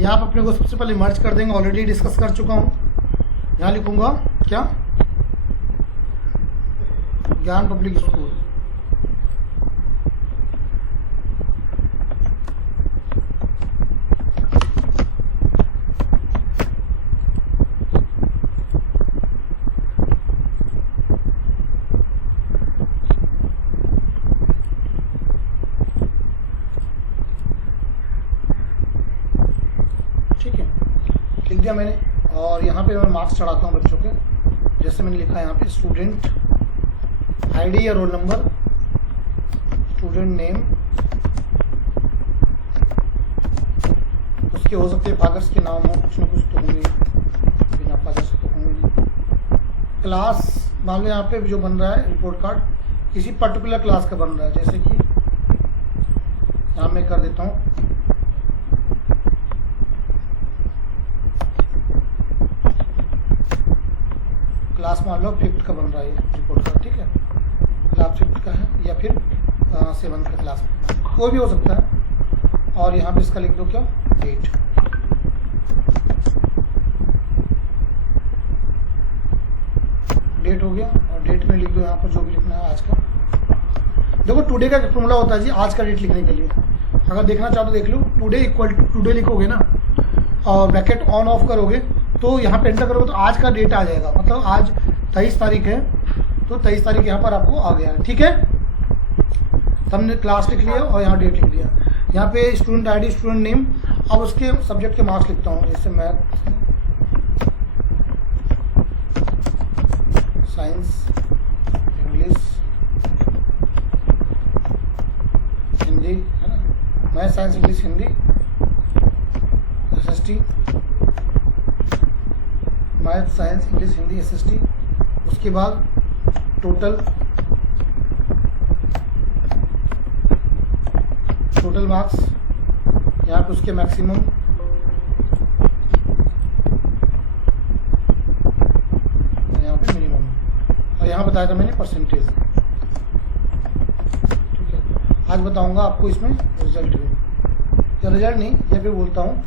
यहाँ पर अपने को सबसे पहले मर्ज कर देंगे, ऑलरेडी डिस्कस कर चुका हूँ। यहाँ लिखूंगा क्या, ज्ञान पब्लिक स्कूल। ठीक है, लिख दिया मैंने। और यहाँ पे मैं मार्क्स चढ़ाता हूँ बच्चों के। जैसे मैंने लिखा है यहाँ पे स्टूडेंट आईडी या रोल नंबर, स्टूडेंट नेम, उसके हो सकते हैं फादर्स के नाम हो, कुछ न कुछ तो होंगे, बिना फादर्स तो होंगे। क्लास मान लो यहाँ पे जो बन रहा है रिपोर्ट कार्ड किसी पर्टिकुलर क्लास का बन रहा है, जैसे कि यहाँ मैं कर देता हूँ क्लास, मान लो 5th का बन रहा है रिपोर्ट कार्ड। ठीक है, क्लास 5th का है या फिर 7th का क्लास, कोई भी हो सकता है। और यहाँ पे इसका लिख दो क्या, डेट। डेट हो गया, और डेट में लिख दो यहाँ पर जो भी लिखना है आज का। देखो टुडे का फॉर्मूला होता है जी आज का डेट लिखने के लिए। अगर देखना चाहो तो देख लो, टुडे इक्वल टू टुडे लिखोगे ना और ब्रैकेट ऑन ऑफ करोगे तो यहाँ पे एंटर करोगे तो आज का डेट आ जाएगा। मतलब आज 23 तारीख है तो 23 तारीख यहाँ पर आपको आ गया है। ठीक है, तो हमने क्लास लिख लिया और यहाँ डेट लिख दिया। यहाँ पे स्टूडेंट आईडी, स्टूडेंट नेम। अब उसके सब्जेक्ट के मार्क्स लिखता हूँ, जैसे मैथ, साइंस, इंग्लिश, हिंदी, है ना, math science English Hindi, SST, math science English Hindi SST। उसके बाद टोटल मार्क्स, यहाँ पे उसके मैक्सिमम, यहाँ पे मिनिमम, और यहाँ बताया था मैंने परसेंटेज। ठीक है, आज बताऊंगा आपको इसमें रिजल्ट में, या रिजल्ट नहीं, या फिर बोलता हूँ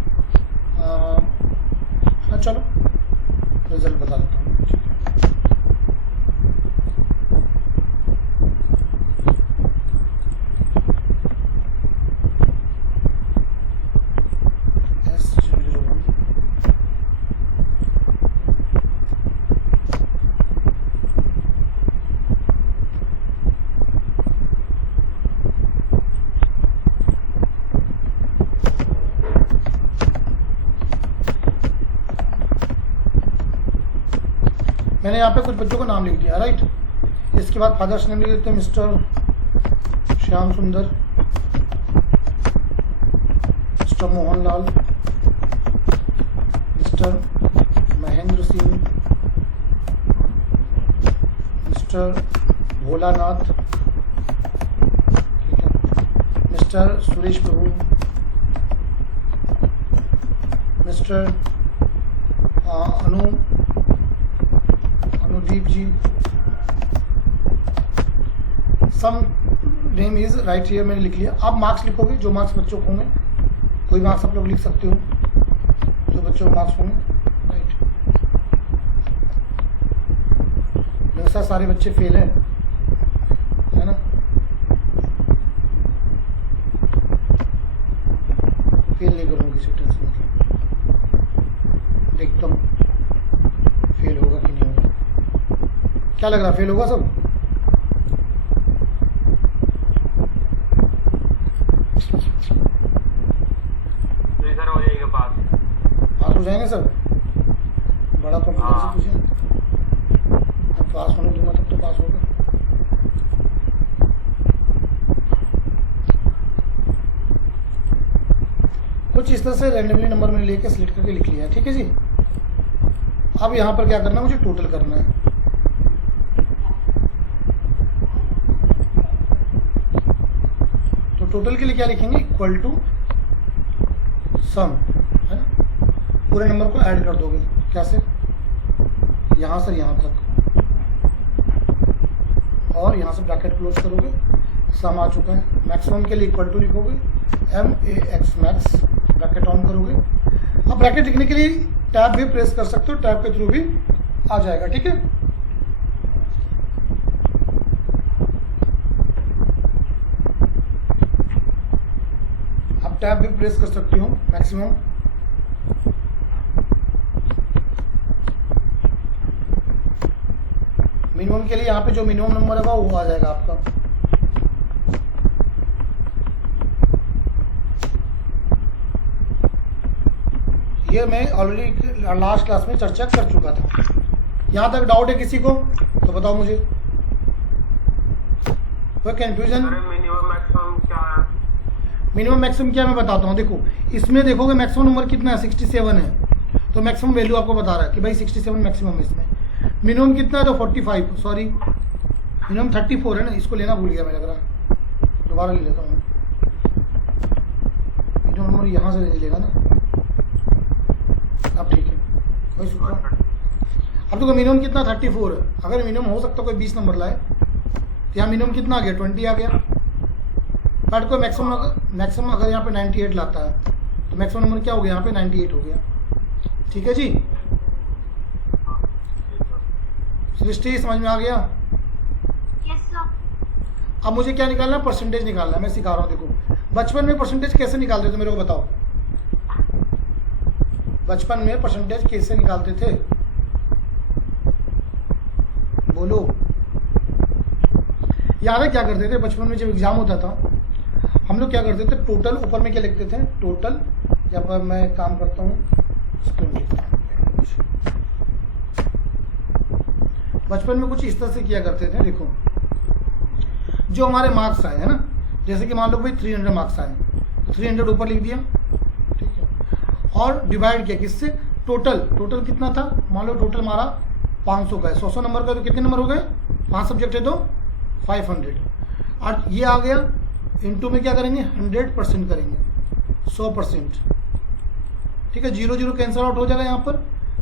चलो रिजल्ट बता देता हूँ। मैंने यहाँ पे कुछ बच्चों का नाम लिख दिया, राइट। इसके बाद फादर्स नेम लिख देते हैं, mister Shyam Sundar, mister Mohanlal, mister Mahendra Singh, mister Bholanath, ठीक है, mister Suresh Prabhu, mister Anudeep ji. Some name is right here, मैंने लिख लिया। आप मार्क्स लिखोगे, जो मार्क्स बच्चों को होंगे, कोई मार्क्स आप लोग लिख सकते हो जो बच्चों को मार्क्स होंगे, राइट। जैसा सारे बच्चे फेल हैं, है ना, फेल नहीं करूँगी किसी टेंशन में, देखता हूँ फेल होगा कि नहीं होगा। क्या लग रहा है, फेल होगा सब? तो इधर हो जाएगा पास हो जाएंगे सब, बड़ा कॉम्पिटिशन से पूछे, जब पास होने दूंगा तब तो पास होगा। कुछ इस तरह से रैंडमली नंबर में लेके सिलेक्ट करके लिख लिया, ठीक है जी। अब यहाँ पर क्या करना है, मुझे टोटल करना है। तो टोटल के लिए क्या लिखेंगे, इक्वल टू सम, है ना, पूरे नंबर को ऐड कर दोगे। कैसे, यहाँ से यहाँ तक, और यहाँ से ब्रैकेट क्लोज करोगे, सम आ चुका है। मैक्सिमम के लिए इक्वल टू लिखोगे, MAX मैक्स, ब्रैकेट ऑन करोगे, अब ब्रैकेट लिखने के लिए टैब भी प्रेस कर सकते हो, टैब के थ्रू भी आ जाएगा। ठीक है, आप टैब भी प्रेस कर सकती हो मैक्सिमम। मिनिमम के लिए यहाँ पे जो मिनिमम नंबर होगा वो आ जाएगा आपका। ये मैं ऑलरेडी लास्ट क्लास में चर्चा कर चुका था। यहाँ तक डाउट है किसी को तो बताओ मुझे, कोई कंफ्यूजन? मिनिमम मैक्सिमम क्या है? मिनिमम मैक्सिमम क्या मैं बताता हूँ। देखो इसमें देखोगे मैक्सिमम नंबर कितना है, 67 है, तो मैक्सिमम वैल्यू आपको बता रहा है कि भाई 67 मैक्सिमम है इसमें। मिनिमम कितना है तो 45, सॉरी मिनिमम 34 है ना, इसको लेना भूल गया मैं, लग रहा है दोबारा ले लेता हूँ। मिनिमम नंबर यहाँ से ले लेगा ना, अब ठीक है कोई सुना। अब तो मिनिमम कितना 34 है, अगर मिनिमम हो सकता कोई 20 नंबर लाए तो यहाँ मिनिमम कितना आ गया 20 आ गया। बट कोई मैक्सिमम अगर यहाँ पे 98 लाता है तो मैक्सिमम नंबर क्या हो गया यहाँ पे 98 हो गया। ठीक है जी, सृष्टि समझ में आ गया? Yes sir. अब मुझे क्या निकालना है, परसेंटेज निकालना है। मैं सिखा रहा हूँ। देखो बचपन में परसेंटेज कैसे निकालते थे मेरे को बताओ, बचपन में परसेंटेज कैसे निकालते थे बोलो। याद है क्या करते थे बचपन में जब एग्जाम होता था हम लोग क्या करते थे, टोटल ऊपर में क्या लिखते थे, टोटल। यहाँ पर मैं काम करता हूँ, बचपन में कुछ इस तरह से किया करते थे। देखो जो हमारे मार्क्स आए है ना, जैसे कि मान लो भाई 300 मार्क्स आए, 300 ऊपर लिख दिया, ठीक है, और डिवाइड किया किससे, टोटल। टोटल कितना था, मान लो टोटल हमारा 500 का है, 100 नंबर का, तो कितने नंबर हो गए, 5 सब्जेक्ट है तो 500। और ये आ गया इनटू में क्या करेंगे 100% करेंगे, 100%। ठीक है, 0 0 कैंसिल आउट हो जाएगा यहाँ पर,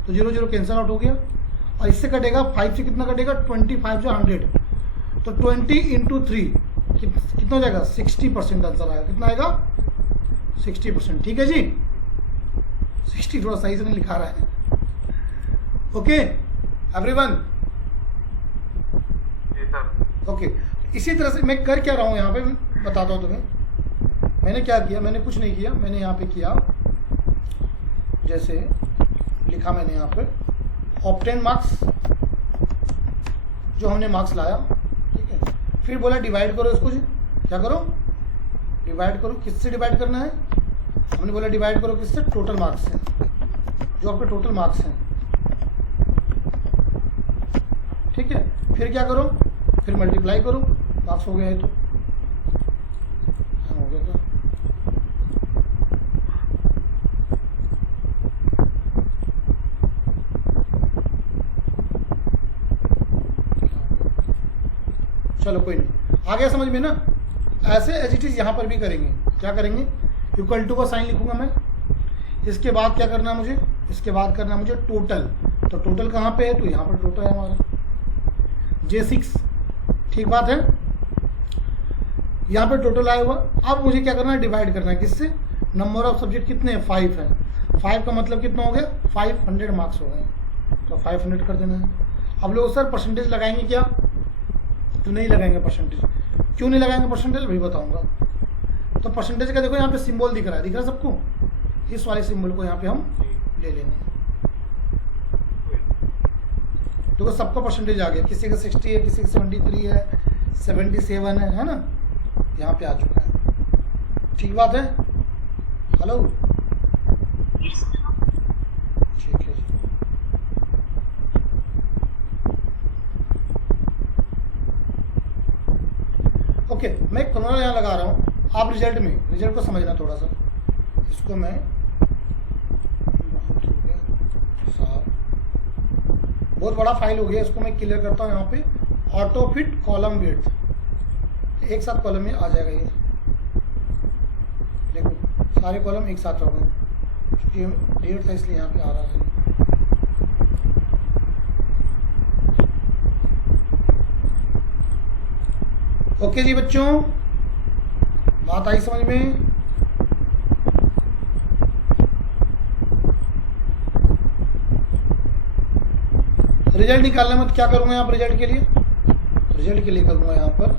तो 0 0 कैंसिल आउट हो गया। और इससे कटेगा 5 से कितना कटेगा, 25 जो 100, तो 20 इंटू 3 कितना हो जाएगा, 60% आंसर आएगा। कितना आएगा, 60%। ठीक है जी, 60 थोड़ा सही से नहीं लिखा रहा है। Okay everyone? जी सर। ओके, इसी तरह से मैं कर क्या रहा हूँ यहाँ पे बताता हूँ तुम्हें। मैंने क्या किया, मैंने कुछ नहीं किया, मैंने यहाँ पे किया जैसे लिखा मैंने यहाँ पे ऑब्टेन मार्क्स, जो हमने मार्क्स लाया, ठीक है, फिर बोला डिवाइड करो इसको जी। क्या करो, डिवाइड करो। किससे डिवाइड करना है, हमने बोला डिवाइड करो किससे, टोटल मार्क्स से, जो आपके टोटल मार्क्स हैं। ठीक है, फिर क्या करो, फिर मल्टीप्लाई करो, मार्क्स हो गया है तो हो गया था। चलो कोई नहीं, आ गया समझ में ना। ऐसे एज इट इज यहाँ पर भी करेंगे। क्या करेंगे, इक्वल टू का साइन लिखूंगा मैं, इसके बाद क्या करना है मुझे, इसके बाद करना है मुझे टोटल। तो टोटल कहाँ पे है, तो यहाँ पर टोटल है हमारा J6। ठीक बात है, यहाँ पे टोटल आया हुआ। अब मुझे क्या करना है, डिवाइड करना है किससे, नंबर ऑफ सब्जेक्ट कितने हैं, 5 है। 5 का मतलब कितना हो गया, 500 मार्क्स हो गए, तो 500 कर देना है। अब लोग सर परसेंटेज लगाएंगे क्या, तो नहीं लगाएंगे परसेंटेज। क्यों नहीं लगाएंगे परसेंटेज, वही बताऊंगा। तो परसेंटेज का देखो यहाँ पे सिंबल दिख रहा है, दिख रहा है सबको, इस वाले सिंबल को यहाँ पे हम ले लेंगे। देखो सबका परसेंटेज आ गया, किसी का 60 है, किसी का 73 है, 77 है ना, यहाँ पे आ चुका है। ठीक बात है, हेलो? Yes sir. ठीक है जी। ओके, मैं कॉर्नर यहाँ लगा रहा हूँ, आप रिजल्ट को समझना थोड़ा सा। इसको मैं बहुत बड़ा फाइल हो गया, इसको मैं क्लियर करता हूँ यहाँ पे। ऑटो फिट कॉलम विड्थ, एक साथ कॉलम में आ जाएगा ये। देखो सारे कॉलम एक साथ हो गए, क्योंकि डेट था इसलिए यहाँ पे आ रहा है। ओके जी बच्चों, बात आई समझ में? रिजल्ट निकालने में क्या करूंगा यहाँ पर? रिजल्ट के लिए करूंगा यहाँ पर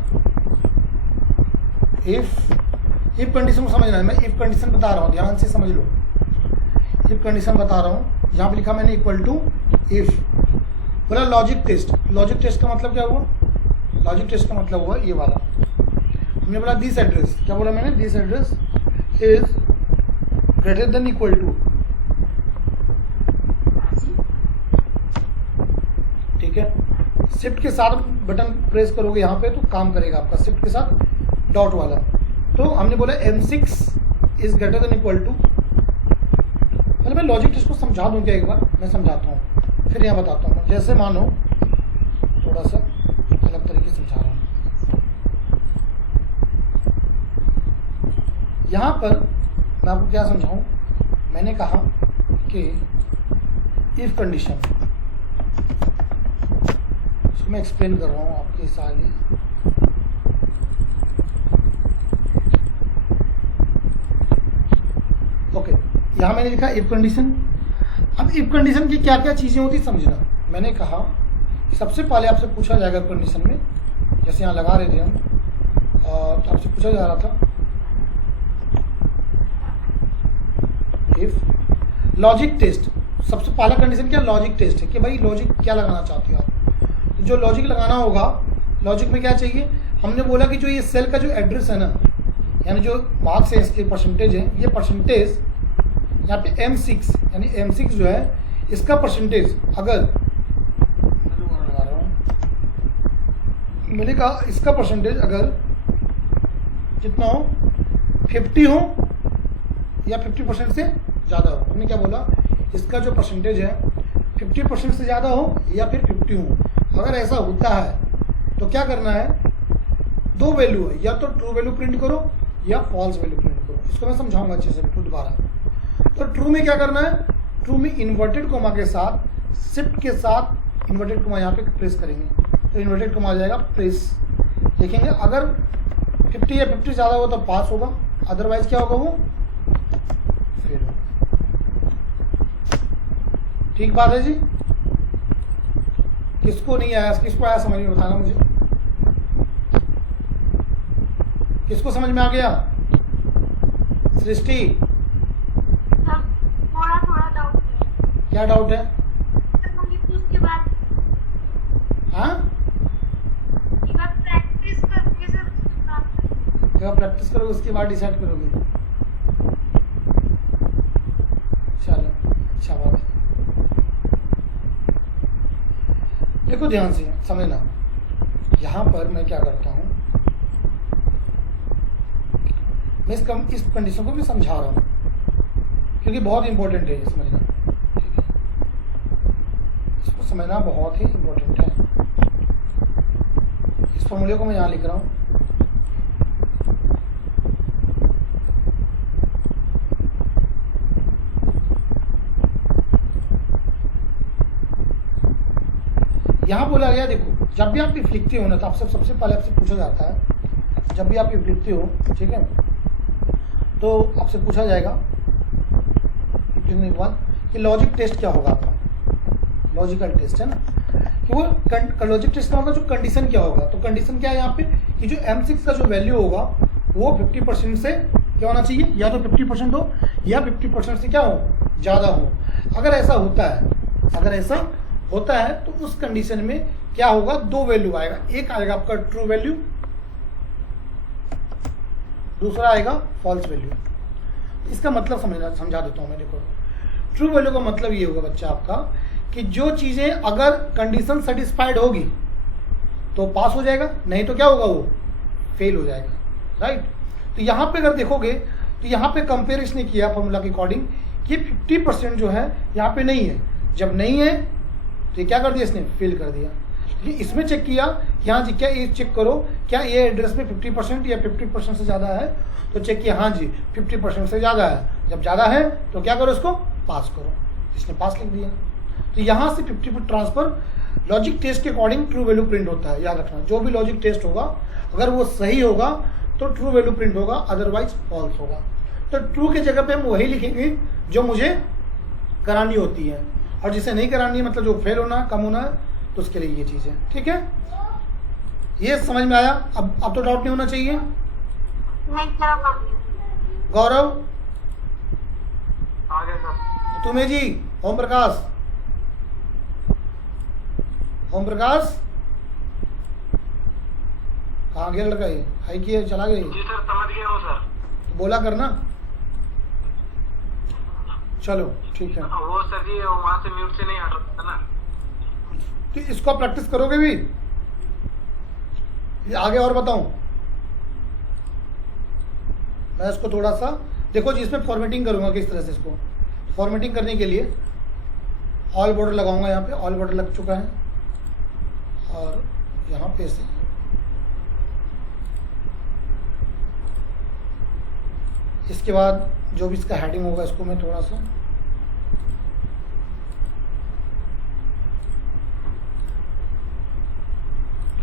इफ कंडीशन को समझना है। मैं इफ कंडीशन बता रहा हूँ, ध्यान से समझ लो। इफ कंडीशन बता रहा हूँ, यहाँ पे लिखा मैंने इक्वल टू इफ, बोला लॉजिक टेस्ट। लॉजिक टेस्ट का मतलब क्या हुआ? लॉजिक टेस्ट का मतलब हुआ ये वाला। हमने बोला दिस एड्रेस, क्या बोला मैंने? This address is greater than equal to, ठीक है। शिफ्ट के साथ बटन प्रेस करोगे यहाँ पे तो काम करेगा आपका, शिफ्ट के साथ डॉट वाला। तो हमने बोला M6 is greater than equal to, मतलब मैं लॉजिक टेस्ट को समझा दूं क्या? एक बार मैं समझाता हूँ, फिर यहाँ बताता हूँ। जैसे मानो थोड़ा सा अलग तरीके से समझा रहा हूँ। यहाँ पर मैं आपको क्या समझाऊं? मैंने कहा कि इफ कंडीशन, इसको मैं एक्सप्लेन कर रहा हूँ आपके आगे। ओके, यहाँ मैंने लिखा इफ कंडीशन। अब इफ कंडीशन की क्या क्या चीजें होती समझना। मैंने कहा कि सबसे पहले आपसे पूछा जाएगा कंडीशन में, जैसे यहाँ लगा रहे थे हम, तो आपसे पूछा जा रहा था इफ लॉजिक टेस्ट। सबसे पहला कंडीशन क्या? लॉजिक टेस्ट है कि भाई लॉजिक क्या लगाना चाहते हो आप। तो जो लॉजिक लगाना होगा, लॉजिक में क्या चाहिए? हमने बोला कि जो ये सेल का जो एड्रेस है ना, यानी जो मार्क्स है इसके परसेंटेज है, ये परसेंटेज यहाँ पे M6 यानी M6 जो है इसका परसेंटेज अगर लगा रहा हूँ, मैंने कहा इसका परसेंटेज अगर कितना हो, 50 हो या 50% से ज़्यादा हो। हमने क्या बोला? इसका जो परसेंटेज है 50% से ज़्यादा हो या फिर 50 हो। अगर ऐसा होता है तो क्या करना है? दो वैल्यू है, या तो ट्रू वैल्यू प्रिंट करो या फॉल्स वैल्यू प्रिंट करो। इसको मैं समझाऊंगा अच्छे से फिर दोबारा। तो ट्रू में क्या करना है? ट्रू में इन्वर्टेड कोमा के साथ, शिफ्ट के साथ इन्वर्टेड कोमा यहाँ पे प्रेस करेंगे तो इन्वर्टेड कोमा आ जाएगा प्रेस। देखेंगे अगर 50 या 50 ज़्यादा हो तो पास होगा, अदरवाइज क्या होगा? वो फेल होगा। ठीक बात है जी। किसको नहीं आया, किसको आया समझ में बताना मुझे। किसको समझ में आ गया? सृष्टि, थोड़ा डाउट है। क्या डाउट है? उसके बाद हाँ, प्रैक्टिस करके जब आप प्रैक्टिस करोगे उसके बाद डिसाइड करोगे। चलो, अच्छा बात है। देखो ध्यान से समझना, यहाँ पर मैं क्या करता हूँ, मैं इस कंडीशन को मैं समझा रहा हूँ क्योंकि बहुत इंपॉर्टेंट है ये समझना। ठीक है, इसको समझना बहुत ही इंपॉर्टेंट है। इस फॉर्मूले को मैं यहाँ लिख रहा हूँ। यहाँ बोला गया, देखो जब भी आप इफ लिखते हो ना तो आपसे सबसे पहले आपसे पूछा जाता है, जब भी आप इफ लिखते हो, ठीक है, तो आपसे पूछा जाएगा लिखने के बाद कि लॉजिक टेस्ट क्या होगा आपका। लॉजिकल टेस्ट है ना, कि वो लॉजिक टेस्ट का होगा जो कंडीशन क्या होगा। तो कंडीशन क्या है यहाँ पे कि जो M6 का जो वैल्यू होगा वो 50% से क्या होना चाहिए, या तो 50% हो या 50% से क्या हो, ज़्यादा हो। अगर ऐसा होता है तो उस कंडीशन में क्या होगा? दो वैल्यू आएगा, एक आएगा आपका ट्रू वैल्यू, दूसरा आएगा फॉल्स वैल्यू। इसका मतलब समझा देता हूं मैं। देखो ट्रू वैल्यू का मतलब ये होगा बच्चा आपका कि जो चीजें अगर कंडीशन सेटिस्फाइड होगी तो पास हो जाएगा, नहीं तो क्या होगा? वो फेल हो जाएगा, राइट। तो यहाँ पे अगर देखोगे तो यहाँ पे कंपेयर इसने किया फॉर्मूला के अकॉर्डिंग कि 50% जो है यहाँ पे नहीं है। जब नहीं है तो ये क्या कर दिया, इसने फेल कर दिया। लेकिन इसमें चेक किया, यहाँ जी क्या ये चेक करो क्या ये एड्रेस में 50% या 50% से ज़्यादा है, तो चेक किया हाँ जी 50% से ज़्यादा है। जब ज़्यादा है तो क्या करो, इसको पास करो। इसने पास लिख दिया। तो यहाँ से 50% ट्रांसफर लॉजिक टेस्ट के अकॉर्डिंग ट्रू वैल्यू प्रिंट होता है। याद रखना, जो भी लॉजिक टेस्ट होगा अगर वो सही होगा तो ट्रू वैल्यू प्रिंट होगा, अदरवाइज फॉल्स होगा। तो ट्रू की जगह पे हम वही लिखेंगे जो मुझे करानी होती है। और जिसे नहीं करानी है, मतलब जो फेल होना कम होना है, तो उसके लिए ये चीज़ है। ठीक है, ये समझ में आया? अब तो डाउट नहीं होना चाहिए। नहीं क्या कर गौरव, आगे सर। तुम्हें जी, ओम प्रकाश, ओम प्रकाश कहाँ गया लड़का? ये हाई किए चला गया। जी सर, समझ गया हूँ सर। तो बोला करना। चलो ठीक है, वो सर जी वहाँ से म्यूट से नहीं हट रहा था ना। तो इसको प्रैक्टिस करोगे भी? ये आगे और बताऊं मैं इसको थोड़ा सा, देखो जी इसमें फॉर्मेटिंग करूंगा किस तरह से। इसको फॉर्मेटिंग करने के लिए ऑल बॉर्डर लगाऊंगा। यहाँ पे ऑल बॉर्डर लग चुका है, और यहाँ पे से इसके बाद जो भी इसका हेडिंग होगा इसको मैं थोड़ा सा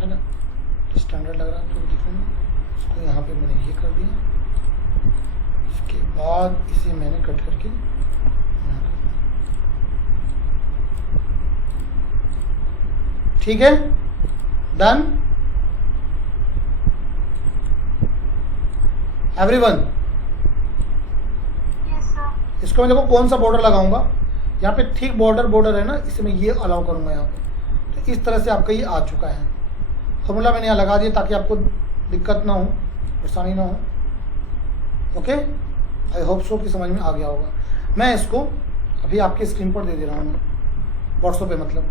है ना स्टैंडर्ड लग रहा है तो दिखने में, इसको यहाँ पे मैंने ये कर दिया। इसके बाद इसे मैंने कट करके यहाँ कर दिया। ठीक है, डन एवरीवन। Yes sir. इसको मैं देखो कौन सा बॉर्डर लगाऊंगा, यहाँ पे ठीक बॉर्डर है ना, इसे मैं ये अलाउ करूंगा यहाँ पे। तो इस तरह से आपका ये आ चुका है। फॉर्मूला मैंने यहाँ लगा दिया ताकि आपको दिक्कत ना हो, परेशानी ना हो। ओके, आई होप सो कि समझ में आ गया होगा। मैं इसको अभी आपकी स्क्रीन पर दे दे रहा हूँ, व्हाट्सएप पे मतलब।